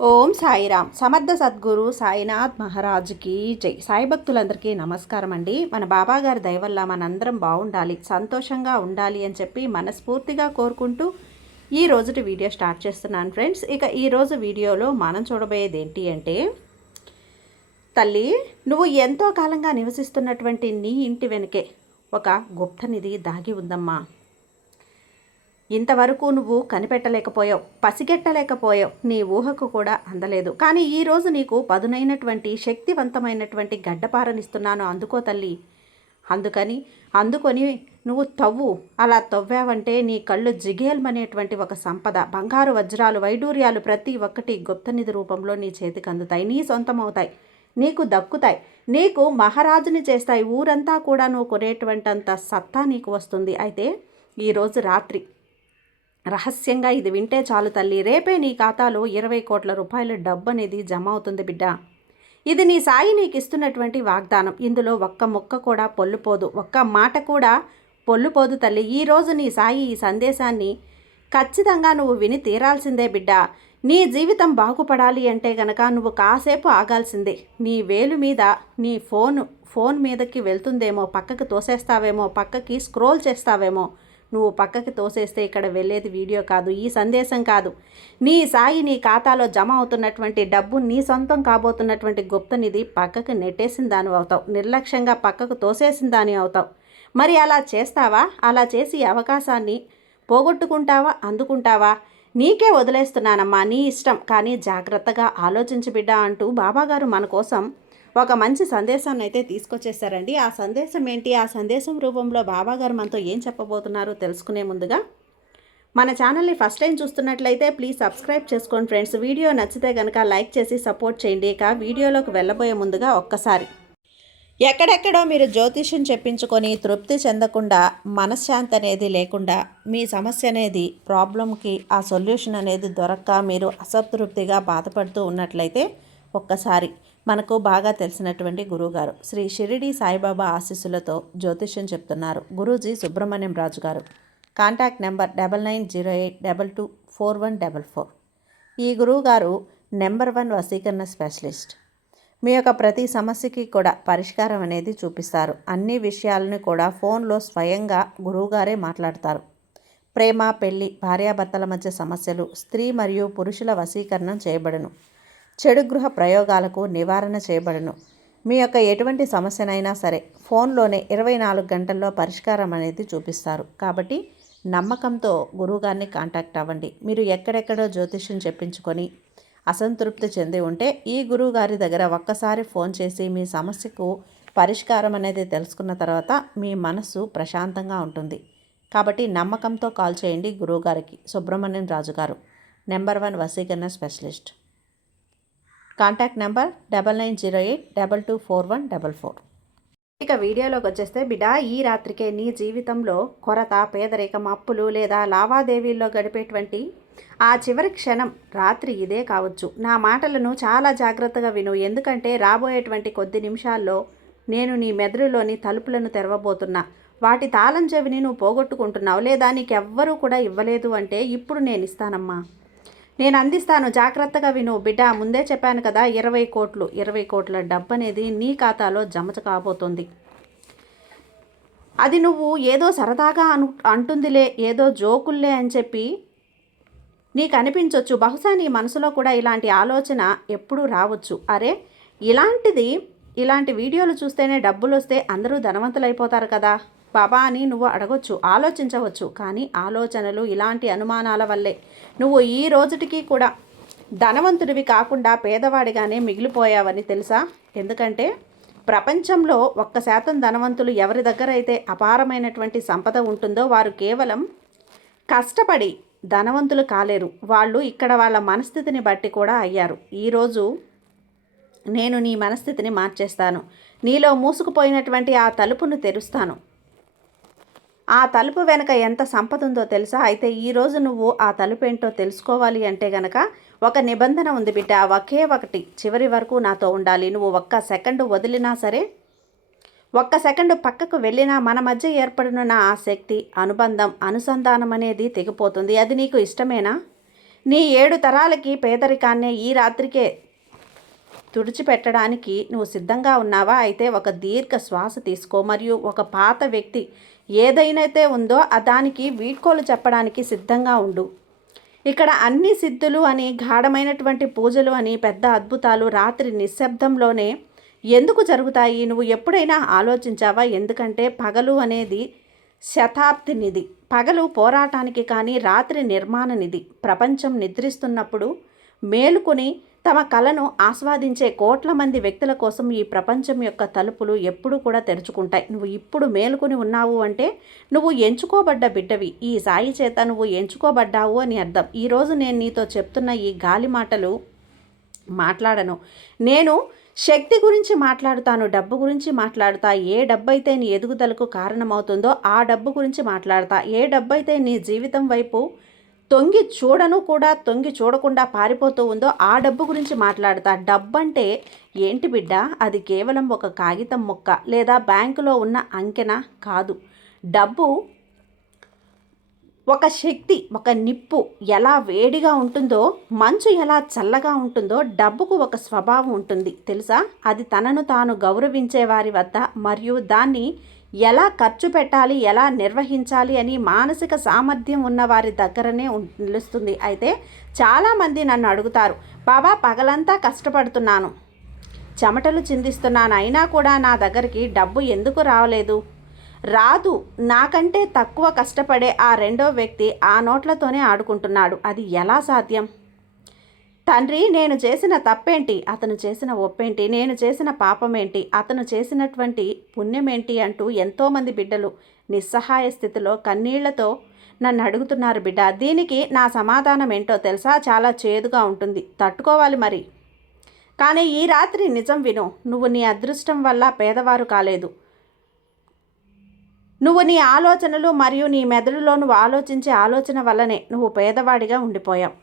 ఓం సాయిరామ్. సమర్థ సద్గురు సాయినాథ్ మహారాజుకి జై. సాయి భక్తులందరికీ నమస్కారం అండి. మన బాబాగారి దయ వల్ల మనందరం బాగుండాలి, సంతోషంగా ఉండాలి అని చెప్పి మనస్ఫూర్తిగా కోరుకుంటూ ఈ రోజుటి వీడియో స్టార్ట్ చేస్తున్నాను ఫ్రెండ్స్. ఇక ఈరోజు వీడియోలో మనం చూడబోయేది ఏంటి అంటే, తల్లి, నువ్వు ఎంతో కాలంగా నివసిస్తున్నటువంటి నీ ఇంటి వెనుకే ఒక గుప్త నిధి దాగి ఉందమ్మా. ఇంతవరకు నువ్వు కనిపెట్టలేకపోయావు, పసిగెట్టలేకపోయావు, నీ ఊహకు కూడా అందలేదు. కానీ ఈరోజు నీకు పదునైనటువంటి శక్తివంతమైనటువంటి గడ్డపారనిస్తున్నాను, అందుకో తల్లి. అందుకొని నువ్వు తవ్వు. అలా తవ్వావంటే నీ కళ్ళు జిగేల్మనేటువంటి ఒక సంపద, బంగారు వజ్రాలు వైడూర్యాలు ప్రతి ఒక్కటి గుప్తనిధి రూపంలో నీ చేతికి అందుతాయి, నీ సొంతమవుతాయి, నీకు దక్కుతాయి, నీకు మహారాజుని చేస్తాయి. ఊరంతా కూడా నువ్వు కొనేటువంటి అంత సత్తా నీకు వస్తుంది. అయితే ఈరోజు రాత్రి రహస్యంగా ఇది వింటే చాలు తల్లి, రేపే నీ ఖాతాలో 20 కోట్ల రూపాయల డబ్బు అనేది జమ అవుతుంది బిడ్డ. ఇది నీ సాయి నీకు ఇస్తున్నటువంటి వాగ్దానం. ఇందులో ఒక్క ముక్క కూడా పొల్లుపోదు, ఒక్క మాట కూడా పొల్లుపోదు తల్లి. ఈరోజు నీ సాయి ఈ సందేశాన్ని ఖచ్చితంగా నువ్వు విని తీరాల్సిందే బిడ్డ. నీ జీవితం బాగుపడాలి అంటే గనక నువ్వు కాసేపు ఆగాల్సిందే. నీ వేలు మీద నీ ఫోన్ మీదకి వెళ్తుందేమో, పక్కకి తోసేస్తావేమో, పక్కకి స్క్రోల్ చేస్తావేమో. నువ్వు పక్కకి తోసేస్తే ఇక్కడ వెళ్ళేది వీడియో కాదు, ఈ సందేశం కాదు. నీ సాయి నీ ఖాతాలో జమ అవుతున్నటువంటి డబ్బు, నీ సొంతం కాబోతున్నటువంటి గుప్తనిధి పక్కకు నెట్టేసిన దాని అవుతావు, నిర్లక్ష్యంగా పక్కకు తోసేసిన దాని అవుతావు. మరి అలా చేస్తావా? అలా చేసి అవకాశాన్ని పోగొట్టుకుంటావా, అందుకుంటావా? నీకే వదిలేస్తున్నానమ్మా, నీ ఇష్టం. కానీ జాగ్రత్తగా ఆలోచించి బిడ్డ అంటూ బాబాగారు మన కోసం ఒక మంచి సందేశాన్ని అయితే తీసుకొచ్చేసారండి. ఆ సందేశం ఏంటి, ఆ సందేశం రూపంలో బాబాగారు మనతో ఏం చెప్పబోతున్నారో తెలుసుకునే ముందుగా మన ఛానల్ని ఫస్ట్ టైం చూస్తున్నట్లయితే ప్లీజ్ సబ్స్క్రైబ్ చేసుకోండి ఫ్రెండ్స్. వీడియో నచ్చితే కనుక లైక్ చేసి సపోర్ట్ చేయండి. ఇక వీడియోలోకి వెళ్ళబోయే ముందుగా ఒక్కసారి, ఎక్కడెక్కడో మీరు జ్యోతిష్యం చెప్పించుకొని తృప్తి చెందకుండా, మనశ్శాంతి అనేది లేకుండా, మీ సమస్య అనేది ప్రాబ్లంకి ఆ సొల్యూషన్ అనేది దొరక్క మీరు అసంతృప్తిగా బాధపడుతూ ఉన్నట్లయితే ఒక్కసారి మనకు బాగా తెలిసినటువంటి గురువుగారు శ్రీ షిరిడి సాయిబాబా ఆశీస్సులతో జ్యోతిష్యం చెప్తున్నారు గురూజీ సుబ్రహ్మణ్యం రాజు గారు. Contact number 9908224144. ఈ గురువుగారు నెంబర్ 1 వశీకరణ స్పెషలిస్ట్. మీ యొక్క ప్రతి సమస్యకి కూడా పరిష్కారం అనేది చూపిస్తారు. అన్ని విషయాలను కూడా ఫోన్లో స్వయంగా గురువుగారే మాట్లాడతారు. ప్రేమ, పెళ్లి, భార్యాభర్తల మధ్య సమస్యలు, స్త్రీ మరియు పురుషుల వశీకరణం చేయబడును. చెడు గృహ ప్రయోగాలకు నివారణ చేయబడును. మీ యొక్క ఎటువంటి సమస్యనైనా సరే ఫోన్లోనే 24 గంటల్లో పరిష్కారం అనేది చూపిస్తారు. కాబట్టి నమ్మకంతో గురువుగారిని కాంటాక్ట్ అవ్వండి. మీరు ఎక్కడెక్కడో జ్యోతిష్యం చెప్పించుకొని అసంతృప్తి చెంది ఉంటే ఈ గురువుగారి దగ్గర ఒక్కసారి ఫోన్ చేసి మీ సమస్యకు పరిష్కారం అనేది తెలుసుకున్న తర్వాత మీ మనసు ప్రశాంతంగా ఉంటుంది. కాబట్టి నమ్మకంతో కాల్ చేయండి గురువుగారికి. సుబ్రహ్మణ్యం రాజు గారు, నెంబర్ 1 వశీకరణ స్పెషలిస్ట్. Contact number 9908224144. ఇక వీడియోలోకి వచ్చేస్తే బిడ్డ, ఈ రాత్రికే నీ జీవితంలో కొరత, పేదరికం, అప్పులు లేదా లావాదేవీల్లో గడిపేటువంటి ఆ చివరి క్షణం రాత్రి ఇదే కావచ్చు. నా మాటలను చాలా జాగ్రత్తగా విను, ఎందుకంటే రాబోయేటువంటి కొద్ది నిమిషాల్లో నేను నీ మెదడులోని తలుపులను తెరవబోతున్నా. వాటి తాళం చెవిని నువ్వు పోగొట్టుకుంటున్నావు, లేదా నీకెవ్వరూ కూడా ఇవ్వలేదు అంటే ఇప్పుడు నేను ఇస్తానమ్మా, నేను అందిస్తాను. జాగ్రత్తగా విను బిడ్డ. ముందే చెప్పాను కదా, 20 కోట్ల డబ్బు అనేది నీ ఖాతాలో జమ కాబోతుంది. అది నువ్వు ఏదో సరదాగా అంటుందిలే, ఏదో జోకుల్లే అని చెప్పి నీకు అనిపించవచ్చు. బహుశా నీ మనసులో కూడా ఇలాంటి ఆలోచన ఎప్పుడూ రావచ్చు. అరే, ఇలాంటి వీడియోలు చూస్తేనే డబ్బులు వస్తే అందరూ ధనవంతులైపోతారు కదా బాబా అని నువ్వు అడగొచ్చు, ఆలోచించవచ్చు. కానీ ఆలోచనలు, ఇలాంటి అనుమానాల వల్లే నువ్వు ఈ రోజుటికి కూడా ధనవంతుడివి కాకుండా పేదవాడిగానే మిగిలిపోయావని తెలుసా? ఎందుకంటే ప్రపంచంలో 1% ధనవంతులు ఎవరి దగ్గర అయితే అపారమైనటువంటి సంపద ఉంటుందో వారు కేవలం కష్టపడి ధనవంతులు కాలేరు. వాళ్ళు ఇక్కడ వాళ్ళ మనస్థితిని బట్టి కూడా అయ్యారు. ఈరోజు నేను నీ మనస్థితిని మార్చేస్తాను. నీలో మూసుకుపోయినటువంటి ఆ తలుపును తెరుస్తాను. ఆ తలుపు వెనక ఎంత సంపద ఉందో తెలుసా? అయితే ఈరోజు నువ్వు ఆ తలుపు ఏంటో తెలుసుకోవాలి అంటే గనక ఒక నిబంధన ఉంది బిడ్డ. ఒకే ఒకటి, చివరి వరకు నాతో ఉండాలి. నువ్వు 1 సెకండ్ వదిలినా సరే, 1 సెకండ్ పక్కకు వెళ్ళినా మన మధ్య ఏర్పడిన ఆ శక్తి, అనుబంధం, అనుసంధానం అనేది తెగిపోతుంది. అది నీకు ఇష్టమేనా? నీ 7 తరాలకి పేదరికాన్నే ఈ రాత్రికే తుడిచిపెట్టడానికి నువ్వు సిద్ధంగా ఉన్నావా? అయితే ఒక దీర్ఘ శ్వాస తీసుకో, మరియు ఒక పాత వ్యక్తి ఏదైతే ఉందో దానికి వీడ్కోలు చెప్పడానికి సిద్ధంగా ఉండు. ఇక్కడ అన్ని సిద్ధులు అని, గాఢమైనటువంటి పూజలు అని, పెద్ద అద్భుతాలు రాత్రి నిశ్శబ్దంలోనే ఎందుకు జరుగుతాయి? నువ్వు ఎప్పుడైనా ఆలోచించావా? ఎందుకంటే పగలు అనేది శతాబ్ది నిధి. పగలు పోరాటానికి, కానీ రాత్రి నిర్మాణ నిధి. ప్రపంచం నిద్రిస్తున్నప్పుడు మేలుకొని తమ కళను ఆస్వాదించే కోట్ల మంది వ్యక్తుల కోసం ఈ ప్రపంచం యొక్క తలుపులు ఎప్పుడూ కూడా తెరుచుకుంటాయి. నువ్వు ఇప్పుడు మేలుకొని ఉన్నావు అంటే నువ్వు ఎంచుకోబడ్డ బిడ్డవి. ఈ సాయి చేత నువ్వు ఎంచుకోబడ్డావు అని అర్థం. ఈరోజు నేను నీతో చెప్తున్న ఈ గాలి మాటలు మాట్లాడను. నేను శక్తి గురించి మాట్లాడుతాను, డబ్బు గురించి మాట్లాడుతా. ఏ డబ్బు అయితే నీ ఎదుగుదలకు కారణమవుతుందో ఆ డబ్బు గురించి మాట్లాడతా. ఏ డబ్బు అయితే నీ జీవితం వైపు తొంగి చూడకుండా పారిపోతూ ఉందో ఆ డబ్బు గురించి మాట్లాడతా. డబ్బు అంటే ఏంటి బిడ్డ? అది కేవలం ఒక కాగితం ముక్క లేదా బ్యాంకులో ఉన్న అంకెన కాదు. డబ్బు ఒక శక్తి, ఒక నిప్పు ఎలా వేడిగా ఉంటుందో, మంచు ఎలా చల్లగా ఉంటుందో డబ్బుకు ఒక స్వభావం ఉంటుంది తెలుసా? అది తనను తాను గౌరవించే వారి వద్ద మరియు దాన్ని ఎలా ఖర్చు పెట్టాలి, ఎలా నిర్వహించాలి అని మానసిక సామర్థ్యం ఉన్న వారి దగ్గరనే నిలుస్తుంది. అయితే చాలామంది నన్ను అడుగుతారు, బాబా పగలంతా కష్టపడుతున్నాను, చెమటలు చిందిస్తున్నాను, అయినా కూడా నా దగ్గరికి డబ్బు ఎందుకు రావలేదు? రాదు. నాకంటే తక్కువ కష్టపడే ఆ రెండో వ్యక్తి ఆ నోట్లతోనే ఆడుకుంటున్నాడు. అది ఎలా సాధ్యం? తండ్రి, నేను చేసిన తప్పేంటి, అతను చేసిన ఒప్పేంటి, నేను చేసిన పాపమేంటి, అతను చేసినటువంటి పుణ్యమేంటి అంటూ ఎంతోమంది బిడ్డలు నిస్సహాయ స్థితిలో కన్నీళ్లతో నన్ను అడుగుతున్నారు బిడ్డ. దీనికి నా సమాధానం ఏంటో తెలుసా? చాలా చేదుగా ఉంటుంది, తట్టుకోవాలి మరి. కానీ ఈ రాత్రి నిజం విను. నువ్వు నీ అదృష్టం వల్ల పేదవారు కాలేదు. నువ్వు నీ ఆలోచనలు మరియు నీ మెదడులో నువ్వు ఆలోచించే ఆలోచన వల్లనే నువ్వు పేదవాడిగా ఉండిపోయావు.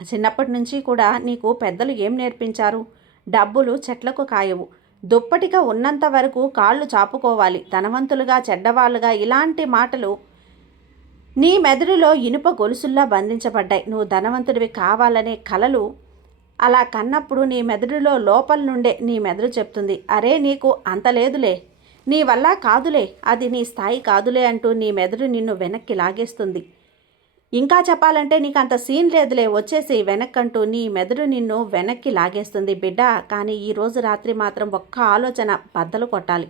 చిన్నప్పటి నుంచి కూడా నీకు పెద్దలు ఏం నేర్పించారు? డబ్బులు చెట్లకు కాయవు, దుప్పటిగా ఉన్నంత వరకు కాళ్ళు చాపుకోవాలి, ధనవంతులుగా చెడ్డవాళ్ళుగా, ఇలాంటి మాటలు నీ మెదడులో ఇనుప గొలుసుల్లా బంధించబడ్డాయి. నువ్వు ధనవంతుడివి కావాలనే కలలు అలా కన్నప్పుడు నీ మెదడులో లోపల నుండే నీ మెదడు చెప్తుంది, అరే నీకు అంత లేదులే, నీ వల్ల కాదులే, అది నీ స్థాయి కాదులే అంటూ నీ మెదడు నిన్ను వెనక్కి లాగేస్తుంది. ఇంకా చెప్పాలంటే నీకు అంత సీన్ లేదులే, వచ్చేసి వెనక్కంటూ నీ మెదడు నిన్ను వెనక్కి లాగేస్తుంది బిడ్డ. కానీ ఈరోజు రాత్రి మాత్రం ఒక్క ఆలోచన బద్దలు కొట్టాలి.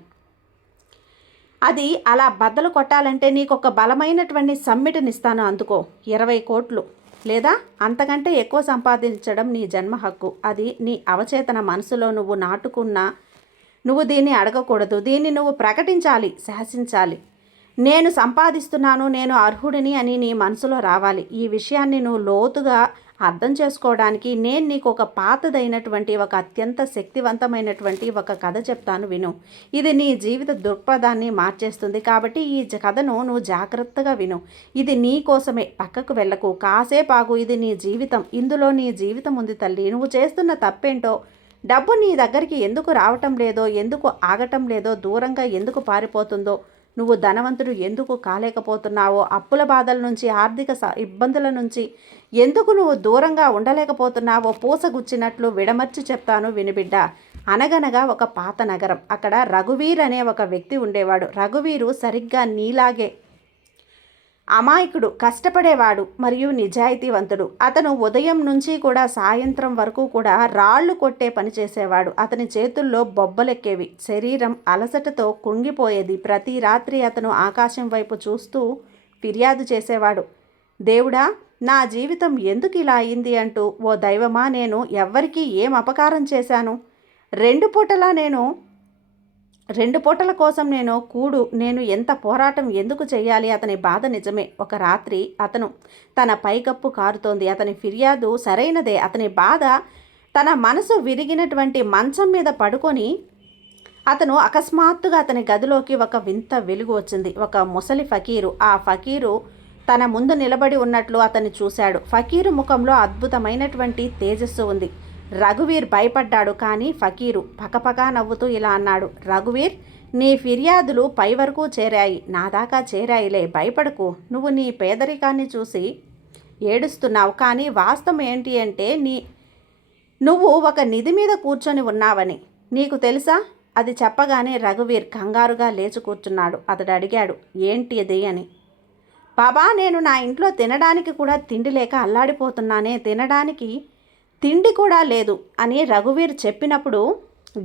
అది అలా బద్దలు కొట్టాలంటే నీకు ఒక బలమైనటువంటి సమ్మిటినిస్తాను, అందుకో. 20 కోట్లు లేదా అంతకంటే ఎక్కువ సంపాదించడం నీ జన్మ హక్కు. అది నీ అవచేతన మనసులో నువ్వు నాటుకున్న. నువ్వు దీన్ని అడగకూడదు, దీన్ని నువ్వు ప్రకటించాలి, శాసించాలి. నేను సంపాదిస్తున్నాను, నేను అర్హుడిని అని నీ మనసులో రావాలి. ఈ విషయాన్ని నువ్వు లోతుగా అర్థం చేసుకోవడానికి నేను నీకు ఒక పాతదైనటువంటి, ఒక అత్యంత శక్తివంతమైనటువంటి ఒక కథ చెప్తాను, విను. ఇది నీ జీవిత దృక్పథాన్ని మార్చేస్తుంది. కాబట్టి ఈ కథను నువ్వు జాగ్రత్తగా విను. ఇది నీ కోసమే, పక్కకు వెళ్ళకు, కాసేపు ఆగు. ఇది నీ జీవితం, ఇందులో నీ జీవితం ఉంది తల్లి. నువ్వు చేస్తున్న తప్పేంటో, డబ్బు నీ దగ్గరికి ఎందుకు రావటం లేదో, ఎందుకు ఆగటం లేదో, దూరంగా ఎందుకు పారిపోతుందో, నువ్వు ధనవంతుడు ఎందుకు కాలేకపోతున్నావో, అప్పుల బాధల నుంచి, ఆర్థిక ఇబ్బందుల నుంచి ఎందుకు నువ్వు దూరంగా ఉండలేకపోతున్నావో పూసగుచ్చినట్లు విడమర్చి చెప్తాను, వినిబిడ్డ. అనగనగా ఒక పాత నగరం. అక్కడ రఘువీర్ అనే ఒక వ్యక్తి ఉండేవాడు. రఘువీరు సరిగ్గా నీలాగే అమాయకుడు, కష్టపడేవాడు మరియు నిజాయితీవంతుడు. అతను ఉదయం నుంచి కూడా సాయంత్రం వరకు కూడా రాళ్లు కొట్టే పని చేసేవాడు. అతని చేతుల్లో బొబ్బలెక్కేవి, శరీరం అలసటతో కుంగిపోయేది. ప్రతి రాత్రి అతను ఆకాశం వైపు చూస్తూ ఫిర్యాదు చేసేవాడు, దేవుడా, నా జీవితం ఎందుకు ఇలా అయింది అంటూ. ఓ దైవమా, నేను ఎవ్వరికీ ఏం అపకారం చేశాను? రెండు పూటల కోసం నేను ఎంత పోరాటం ఎందుకు చేయాలి? అతని బాధ నిజమే. ఒక రాత్రి అతను తన పైకప్పు కారుతోంది. అతని ఫిర్యాదు సరైనదే. అతని బాధ తన మనసు విరిగినటువంటి మంచం మీద పడుకొని అతను అకస్మాత్తుగా అతని గదిలోకి ఒక వింత వెలుగు వచ్చింది. ఒక ముసలి ఫకీరు. ఆ ఫకీరు తన ముందు నిలబడి ఉన్నట్లు అతన్ని చూశాడు. ఫకీరు ముఖంలో అద్భుతమైనటువంటి తేజస్సు ఉంది. రఘువీర్ భయపడ్డాడు. కానీ ఫకీరు పకపకా నవ్వుతూ ఇలా అన్నాడు, రఘువీర్, నీ ఫిర్యాదులు పై వరకు చేరాయి, నా దాకా చేరాయిలే, భయపడకు. నువ్వు నీ పేదరికాన్ని చూసి ఏడుస్తున్నావు. కానీ వాస్తవం ఏంటి అంటే నువ్వు ఒక నిధి మీద కూర్చొని ఉన్నావని నీకు తెలుసా? అది చెప్పగానే రఘువీర్ కంగారుగా లేచి కూర్చున్నాడు. అతడు అడిగాడు, ఏంటి అది అని. బాబా, నేను నా ఇంట్లో తినడానికి కూడా తిండి లేక అల్లాడిపోతున్నానే, తినడానికి తిండి కూడా లేదు అని రఘువీర్ చెప్పినప్పుడు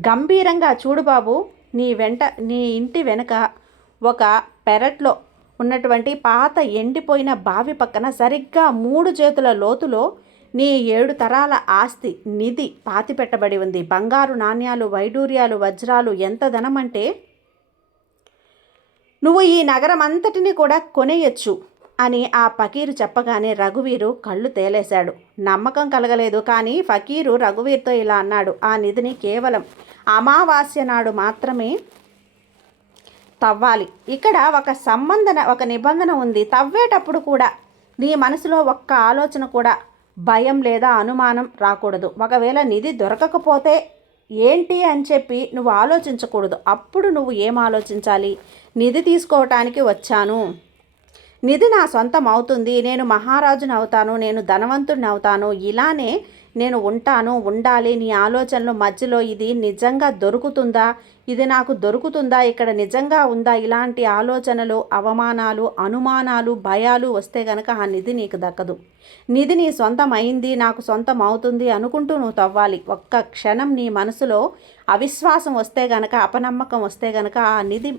గంభీరంగా, చూడు బాబు, నీ ఇంటి వెనుక ఒక పెరట్లో ఉన్నటువంటి పాత ఎండిపోయిన బావి పక్కన సరిగ్గా 3 చేతుల లోతులో నీ 7 తరాల ఆస్తి నిధి పాతిపెట్టబడి ఉంది. బంగారు నాణ్యాలు, వైడూర్యాలు, వజ్రాలు, ఎంత ధనమంటే నువ్వు ఈ నగరం అంతటిని కూడా కొనేయచ్చు అని ఆ ఫకీరు చెప్పగానే రఘువీరు కళ్ళు తేలేశాడు. నమ్మకం కలగలేదు. కానీ ఫకీరు రఘువీర్తో ఇలా అన్నాడు, ఆ నిధిని కేవలం అమావాస్య నాడు మాత్రమే తవ్వాలి. ఇక్కడ ఒక నిబంధన ఉంది. తవ్వేటప్పుడు కూడా నీ మనసులో ఒక్క ఆలోచన కూడా భయం లేదా అనుమానం రాకూడదు. ఒకవేళ నిధి దొరకకపోతే ఏంటి అని చెప్పి నువ్వు ఆలోచించకూడదు. అప్పుడు నువ్వు ఏం ఆలోచించాలి? నిధి తీసుకోవటానికి వచ్చాను, నిధి నా సొంతం అవుతుంది, నేను మహారాజుని అవుతాను, నేను ధనవంతుడిని అవుతాను, ఇలానే నేను ఉండాలి. నీ ఆలోచనలు మధ్యలో ఇది నిజంగా దొరుకుతుందా, ఇది నాకు దొరుకుతుందా, ఇక్కడ నిజంగా ఉందా, ఇలాంటి ఆలోచనలు, అవమానాలు, అనుమానాలు, భయాలు వస్తే గనక ఆ నిధి నీకు దక్కదు. నిధి నీ సొంతం అయింది, నాకు సొంతం అవుతుంది అనుకుంటూ నువ్వు తవ్వాలి. ఒక్క క్షణం నీ మనసులో అవిశ్వాసం వస్తే గనక, అపనమ్మకం వస్తే గనక ఆ నిధి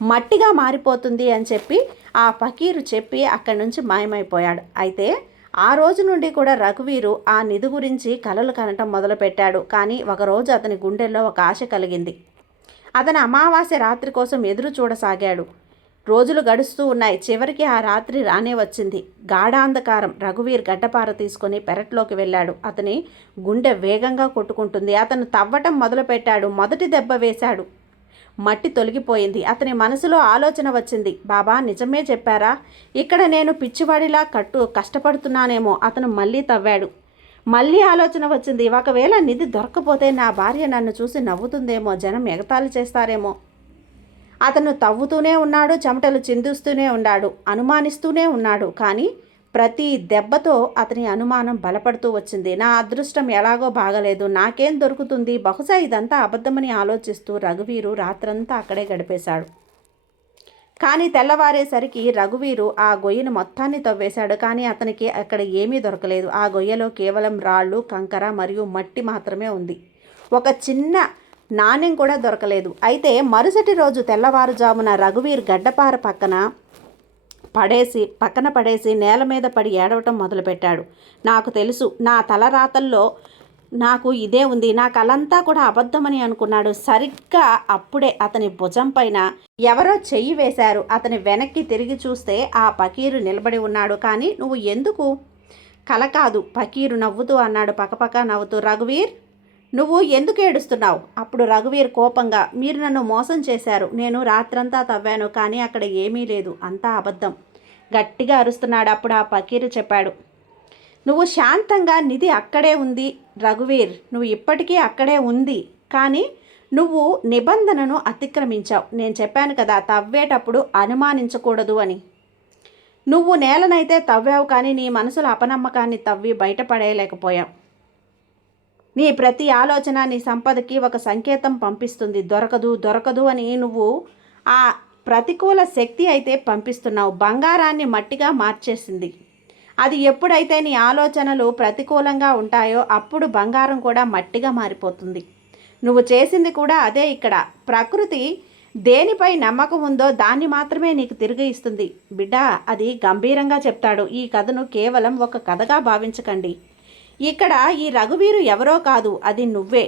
మట్టిగా మారిపోతుంది అని చెప్పి ఆ ఫకీరు చెప్పి అక్కడి నుంచి మాయమైపోయాడు. అయితే ఆ రోజు నుండి కూడా రఘువీరు ఆ నిధి గురించి కలలు కనటం మొదలుపెట్టాడు. కానీ ఒకరోజు అతని గుండెల్లో ఒక ఆశ కలిగింది. అతను అమావాస్య రాత్రి కోసం ఎదురు చూడసాగాడు. రోజులు గడుస్తూ ఉన్నాయి. చివరికి ఆ రాత్రి రానే వచ్చింది. గాఢాంధకారం. రఘువీర్ గడ్డపార తీసుకొని పెరట్లోకి వెళ్ళాడు. అతని గుండె వేగంగా కొట్టుకుంటుంది. అతను తవ్వటం మొదలుపెట్టాడు. మొదటి దెబ్బ వేశాడు. మట్టి తొలగిపోయింది. అతని మనసులో ఆలోచన వచ్చింది, బాబా నిజమే చెప్పారా? ఇక్కడ నేను పిచ్చివాడిలా కష్టపడుతున్నానేమో. అతను మళ్ళీ తవ్వాడు. మళ్ళీ ఆలోచన వచ్చింది, ఒకవేళ నిధి దొరకపోతే నా భార్య నన్ను చూసి నవ్వుతుందేమో, జనం ఎగతాళి చేస్తారేమో. అతను తవ్వుతూనే ఉన్నాడు, చెమటలు చిందిస్తూనే ఉన్నాడు, అనుమానిస్తూనే ఉన్నాడు. కానీ ప్రతి దెబ్బతో అతని అనుమానం బలపడుతూ వచ్చింది. నా అదృష్టం ఎలాగో బాగలేదు, నాకేం దొరుకుతుంది, బహుశా ఇదంతా అబద్ధమని ఆలోచిస్తూ రఘువీరు రాత్రంతా అక్కడే గడిపేశాడు. కానీ తెల్లవారేసరికి రఘువీరు ఆ గొయ్యను మొత్తాన్ని తవ్వేశాడు. కానీ అతనికి అక్కడ ఏమీ దొరకలేదు. ఆ గొయ్యలో కేవలం రాళ్ళు, కంకర మరియు మట్టి మాత్రమే ఉంది. ఒక చిన్న నాణ్యం కూడా దొరకలేదు. అయితే మరుసటి రోజు తెల్లవారుజామున రఘువీర్ గడ్డపార పక్కన పడేసి నేల మీద పడి ఏడవటం మొదలుపెట్టాడు. నాకు తెలుసు, నా తలరాతల్లో నాకు ఇదే ఉంది, నా కలంతా కూడా అబద్ధమని అనుకున్నాడు. సరిగ్గా అప్పుడే అతని భుజం పైన ఎవరో చెయ్యి వేశారు. అతని వెనక్కి తిరిగి చూస్తే ఆ ఫకీరు నిలబడి ఉన్నాడు. కానీ నువ్వు ఎందుకు? కల కాదు, ఫకీరు నవ్వుతూ అన్నాడు, పకపక నవ్వుతూ. రఘువీర్, నువ్వు ఎందుకు ఏడుస్తున్నావు? అప్పుడు రఘువీర్ కోపంగా, మీరు నన్ను మోసం చేశారు. నేను రాత్రంతా తవ్వాను, కానీ అక్కడ ఏమీ లేదు, అంతా అబద్ధం, గట్టిగా అరుస్తున్నాడు. అప్పుడు ఆ ఫకీరు చెప్పాడు, నువ్వు శాంతంగా, నిధి అక్కడే ఉంది రఘువీర్, నువ్వు ఇప్పటికీ అక్కడే ఉంది. కానీ నువ్వు నిబంధనను అతిక్రమించావు. నేను చెప్పాను కదా, తవ్వేటప్పుడు అనుమానించకూడదు అని. నువ్వు నేలనైతే తవ్వావు, కానీ నీ మనసులో అపనమ్మకాన్ని తవ్వి బయటపడేయలేకపోయావు. నీ ప్రతి ఆలోచన నీ సంపదకి ఒక సంకేతం పంపిస్తుంది. దొరకదు అని నువ్వు ఆ ప్రతికూల శక్తి అయితే పంపిస్తున్నావు. బంగారాన్ని మట్టిగా మార్చేసింది. అది ఎప్పుడైతే నీ ఆలోచనలు ప్రతికూలంగా ఉంటాయో అప్పుడు బంగారం కూడా మట్టిగా మారిపోతుంది. నువ్వు చేసింది కూడా అదే. ఇక్కడ ప్రకృతి దేనిపై నమ్మకం ఉందో దాన్ని మాత్రమే నీకు తిరిగి ఇస్తుంది. బిడ్డ, అది గంభీరంగా చెప్తాడు. ఈ కథను కేవలం ఒక కథగా భావించకండి. ఇక్కడ ఈ రఘువీరు ఎవరో కాదు, అది నువ్వే.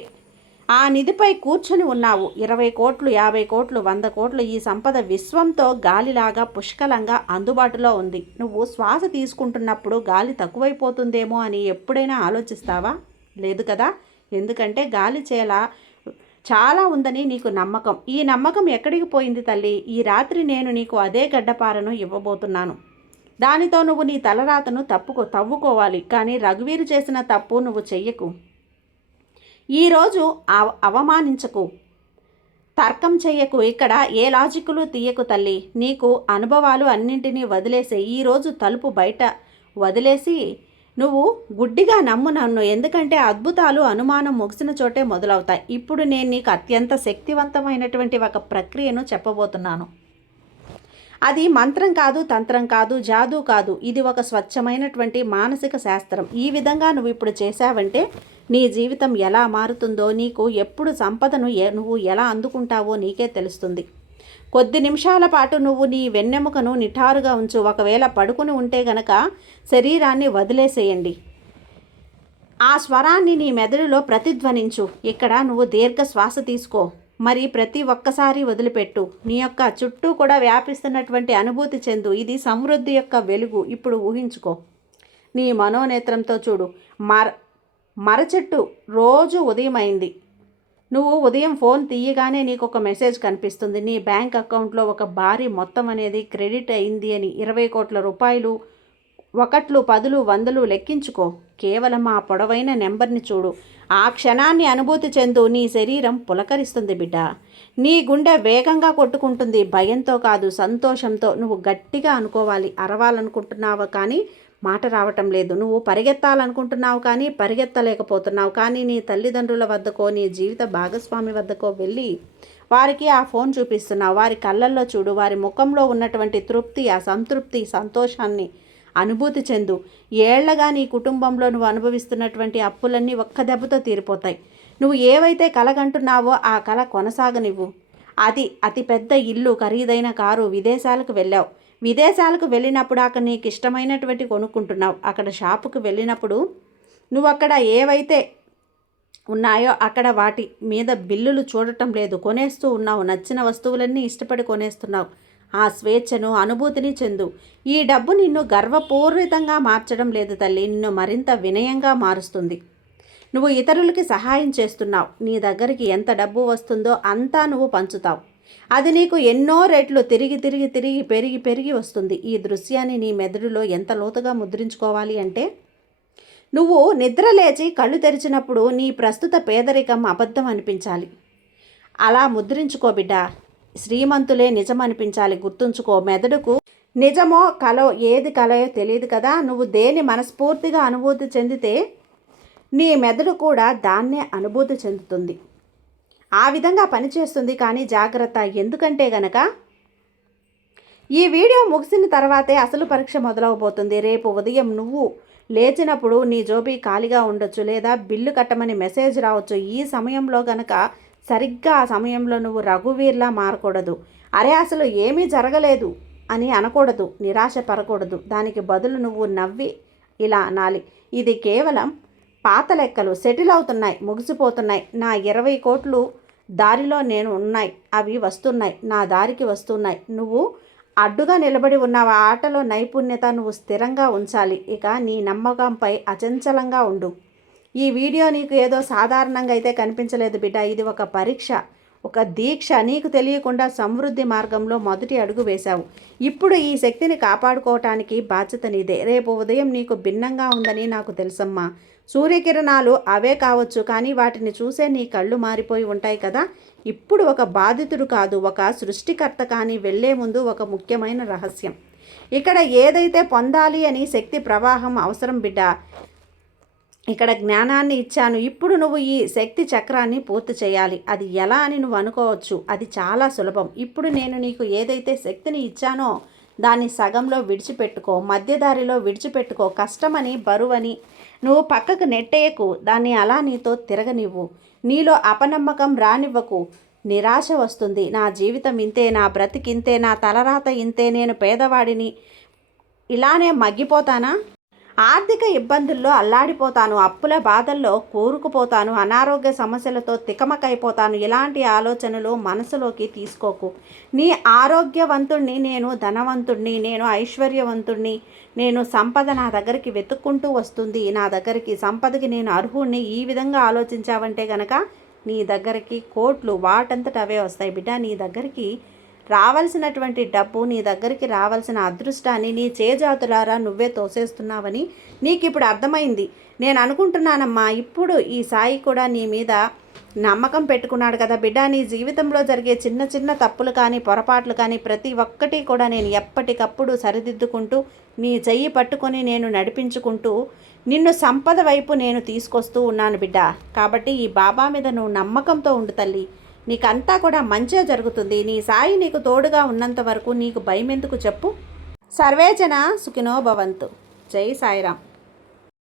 ఆ నిధిపై కూర్చొని ఉన్నావు. 20 కోట్లు, 50 కోట్లు, 100 కోట్లు, ఈ సంపద విశ్వంతో గాలిలాగా పుష్కలంగా అందుబాటులో ఉంది. నువ్వు శ్వాస తీసుకుంటున్నప్పుడు గాలి తక్కువైపోతుందేమో అని ఎప్పుడైనా ఆలోచిస్తావా? లేదు కదా. ఎందుకంటే గాలి చాలా ఉందని నీకు నమ్మకం. ఈ నమ్మకం ఎక్కడికి పోయింది తల్లి? ఈ రాత్రి నేను నీకు అదే గడ్డపారను ఇవ్వబోతున్నాను. దానితో నువ్వు నీ తలరాతను తవ్వుకోవాలి. కానీ రఘువీరు చేసిన తప్పు నువ్వు చెయ్యకు. ఈరోజు అవమానించకు, తర్కం చెయ్యకు, ఇక్కడ ఏ లాజిక్లు తీయకు తల్లి. నీకు అనుభవాలు అన్నింటినీ వదిలేసే. ఈరోజు తలుపు బయట వదిలేసి నువ్వు గుడ్డిగా నమ్ము నన్ను. ఎందుకంటే అద్భుతాలు అనుమానం ముగిసిన చోటే మొదలవుతాయి. ఇప్పుడు నేను నీకు అత్యంత శక్తివంతమైనటువంటి ఒక ప్రక్రియను చెప్పబోతున్నాను. అది మంత్రం కాదు, తంత్రం కాదు, జాదూ కాదు. ఇది ఒక స్వచ్ఛమైనటువంటి మానసిక శాస్త్రం. ఈ విధంగా నువ్వు ఇప్పుడు చేశావంటే నీ జీవితం ఎలా మారుతుందో, నీకు ఎప్పుడు సంపదను నువ్వు ఎలా అందుకుంటావో నీకే తెలుస్తుంది. కొద్ది నిమిషాల పాటు నువ్వు నీ వెన్నెముకను నిఠారుగా ఉంచు. ఒకవేళ పడుకుని ఉంటే గనక శరీరాన్ని వదిలేసేయండి. ఆ స్వరాన్ని నీ మెదడులో ప్రతిధ్వనించు. ఇక్కడ నువ్వు దీర్ఘ శ్వాస తీసుకో. మరి ప్రతి ఒక్కసారి వదిలిపెట్టు. నీ యొక్క చుట్టూ కూడా వ్యాపిస్తున్నటువంటి అనుభూతి చెందు. ఇది సమృద్ధి యొక్క వెలుగు. ఇప్పుడు ఊహించుకో. నీ మనోనేత్రంతో చూడు. మరచెట్టు రోజు ఉదయం అయింది. నువ్వు ఉదయం ఫోన్ తీయగానే నీకు ఒక మెసేజ్ కనిపిస్తుంది. నీ బ్యాంక్ అకౌంట్లో ఒక భారీ మొత్తం అనేది క్రెడిట్ అయింది అని. 20 కోట్ల రూపాయలు. 1, 10, 100 లెక్కించుకో. కేవలం ఆ పొడవైన నెంబర్ని చూడు. ఆ క్షణాన్ని అనుభూతి చెందు. నీ శరీరం పులకరిస్తుంది బిడ్డ. నీ గుండె వేగంగా కొట్టుకుంటుంది. భయంతో కాదు, సంతోషంతో. నువ్వు గట్టిగా అనుకోవాలి. అరవాలనుకుంటున్నావు కానీ మాట రావటం లేదు. నువ్వు పరిగెత్తాలనుకుంటున్నావు కానీ పరిగెత్తలేకపోతున్నావు. కానీ నీ తల్లిదండ్రుల వద్దకో, నీ జీవిత భాగస్వామి వద్దకో వెళ్ళి వారికి ఆ ఫోన్ చూపిస్తున్నావు. వారి కళ్ళల్లో చూడు. వారి ముఖంలో ఉన్నటువంటి తృప్తి, ఆ సంతృప్తి, సంతోషాన్ని అనుభూతి చెందు. ఏళ్లగా నీ కుటుంబంలో నువ్వు అనుభవిస్తున్నటువంటి అప్పులన్నీ ఒక్క దెబ్బతో తీరిపోతాయి. నువ్వు ఏవైతే కలగంటున్నావో ఆ కళ కొనసాగనివ్వు. అది అతిపెద్ద ఇల్లు, ఖరీదైన కారు. విదేశాలకు వెళ్ళావు. విదేశాలకు వెళ్ళినప్పుడు అక్కడ నీకు ఇష్టమైనటువంటి కొనుక్కుంటున్నావు. అక్కడ షాపుకు వెళ్ళినప్పుడు నువ్వు అక్కడ ఏవైతే ఉన్నాయో అక్కడ వాటి మీద బిల్లులు చూడటం లేదు. కొనేస్తూ ఉన్నావు. నచ్చిన వస్తువులన్నీ ఇష్టపడి కొనేస్తున్నావు. ఆ స్వేచ్ఛను, అనుభూతిని చెందు. ఈ డబ్బు నిన్ను గర్వపూరితంగా మార్చడం లేదు తల్లి. నిన్ను మరింత వినయంగా మారుస్తుంది. నువ్వు ఇతరులకి సహాయం చేస్తున్నావు. నీ దగ్గరికి ఎంత డబ్బు వస్తుందో అంతా నువ్వు పంచుతావు. అది నీకు ఎన్నో రెట్లు తిరిగి పెరిగి వస్తుంది. ఈ దృశ్యాన్ని నీ మెదడులో ఎంత లోతుగా ముద్రించుకోవాలి అంటే, నువ్వు నిద్ర లేచి కళ్ళు తెరిచినప్పుడు నీ ప్రస్తుత పేదరికం అబద్ధం అనిపించాలి. అలా ముద్రించుకో బిడ్డ. శ్రీమంతులే నిజం అనిపించాలి. గుర్తుంచుకో. మెదడుకు నిజమో కలో ఏది కలయో తెలియదు కదా. నువ్వు దేని మనస్ఫూర్తిగా అనుభూతి చెందితే నీ మెదడు కూడా దాన్నే అనుభూతి చెందుతుంది. ఆ విధంగా పనిచేస్తుంది. కానీ జాగ్రత్త. ఎందుకంటే గనక ఈ వీడియో ముగిసిన తర్వాతే అసలు పరీక్ష మొదలవబోతుంది. రేపు ఉదయం నువ్వు లేచినప్పుడు నీ జోబీ ఖాళీగా ఉండొచ్చు, లేదా బిల్లు కట్టమని మెసేజ్ రావచ్చు. ఈ సమయంలో గనక సరిగ్గా ఆ సమయంలో నువ్వు రఘువీర్లా మారకూడదు. అరే అసలు ఏమీ జరగలేదు అని అనకూడదు. నిరాశ పడకూడదు. దానికి బదులు నువ్వు నవ్వి ఇలా అనాలి. ఇది కేవలం పాత లెక్కలు. సెటిల్ అవుతున్నాయి, ముగిసిపోతున్నాయి. నా 20 కోట్లు దారిలో నేను ఉన్నాయి. అవి వస్తున్నాయి, నా దారికి వస్తున్నాయి. నువ్వు అడ్డుగా నిలబడి ఉన్నావు. ఆ ఆటలో నైపుణ్యత నువ్వు స్థిరంగా ఉంచాలి. ఇక నీ నమ్మకంపై అచంచలంగా ఉండు. ఈ వీడియో నీకు ఏదో సాధారణంగా అయితే కనిపించలేదు బిడ్డ. ఇది ఒక పరీక్ష, ఒక దీక్ష. నీకు తెలియకుండా సమృద్ధి మార్గంలో మొదటి అడుగు వేశావు. ఇప్పుడు ఈ శక్తిని కాపాడుకోవటానికి బాధ్యత నీదే. రేపు ఉదయం నీకు భిన్నంగా ఉందని నాకు తెలుసమ్మా. సూర్యకిరణాలు అవే కావచ్చు, కానీ వాటిని చూసే నీ కళ్ళు మారిపోయి ఉంటాయి కదా. ఇప్పుడు ఒక బాధితుడు కాదు, ఒక సృష్టికర్త. కానీ వెళ్లే ముందు ఒక ముఖ్యమైన రహస్యం. ఇక్కడ ఏదైతే పొందాలి అని శక్తి ప్రవాహం అవసరం బిడ్డ. ఇక్కడ జ్ఞానాన్ని ఇచ్చాను. ఇప్పుడు నువ్వు ఈ శక్తి చక్రాన్ని పూర్తి చేయాలి. అది ఎలా అని నువ్వు అనుకోవచ్చు. అది చాలా సులభం. ఇప్పుడు నేను నీకు ఏదైతే శక్తిని ఇచ్చానో దాన్ని సగంలో విడిచిపెట్టుకో. మధ్యదారిలో విడిచిపెట్టుకో. కష్టమని, బరువని నువ్వు పక్కకు నెట్టేయకు. దాన్ని అలా నీతో తిరగనివ్వు. నీలో అపనమ్మకం రానివ్వకు. నిరాశ వస్తుంది. నా జీవితం ఇంతే, నా బ్రతికింతే, నా తలరాత ఇంతే, నేను పేదవాడిని, ఇలానే మగ్గిపోతానా, ఆర్థిక ఇబ్బందుల్లో అల్లాడిపోతాను, అప్పుల బాధల్లో కూరుకుపోతాను, అనారోగ్య సమస్యలతో తికమకైపోతాను. ఇలాంటి ఆలోచనలు మనసులోకి తీసుకోకు. నీ ఆరోగ్యవంతుణ్ణి, నేను ధనవంతుణ్ణి, నేను ఐశ్వర్యవంతుణ్ణి, నేను సంపద నా దగ్గరికి వెతుక్కుంటూ వస్తుంది, నా దగ్గరికి సంపదకి నేను అర్హుణ్ణి. ఈ విధంగా ఆలోచించావంటే గనక నీ దగ్గరికి కోట్లు వాటంతట అవే వస్తాయి బిడ్డ. నీ దగ్గరికి రావాల్సినటువంటి డబ్బు, నీ దగ్గరికి రావాల్సిన అదృష్టాన్ని నీ చేజాతులారా నువ్వే తోసేస్తున్నావని నీకు ఇప్పుడు అర్థమైంది. నేను అనుకుంటున్నానమ్మా. ఇప్పుడు ఈ సాయి కూడా నీ మీద నమ్మకం పెట్టుకున్నాడు కదా బిడ్డ. నీ జీవితంలో జరిగే చిన్న చిన్న తప్పులు కానీ పొరపాట్లు కానీ ప్రతి ఒక్కటి కూడా నేను ఎప్పటికప్పుడు సరిదిద్దుకుంటూ నీ చెయ్యి పట్టుకొని నేను నడిపించుకుంటూ నిన్ను సంపద వైపు నేను తీసుకొస్తూ ఉన్నాను బిడ్డ. కాబట్టి ఈ బాబా మీద నువ్వు నమ్మకంతో ఉండు తల్లి. నీకంతా కూడా మంచిగా జరుగుతుంది. నీ సాయి నీకు తోడుగా ఉన్నంత వరకు నీకు భయం ఎందుకు చెప్పు. సర్వేజన సుఖినో భవంతు. జై సాయిరాం.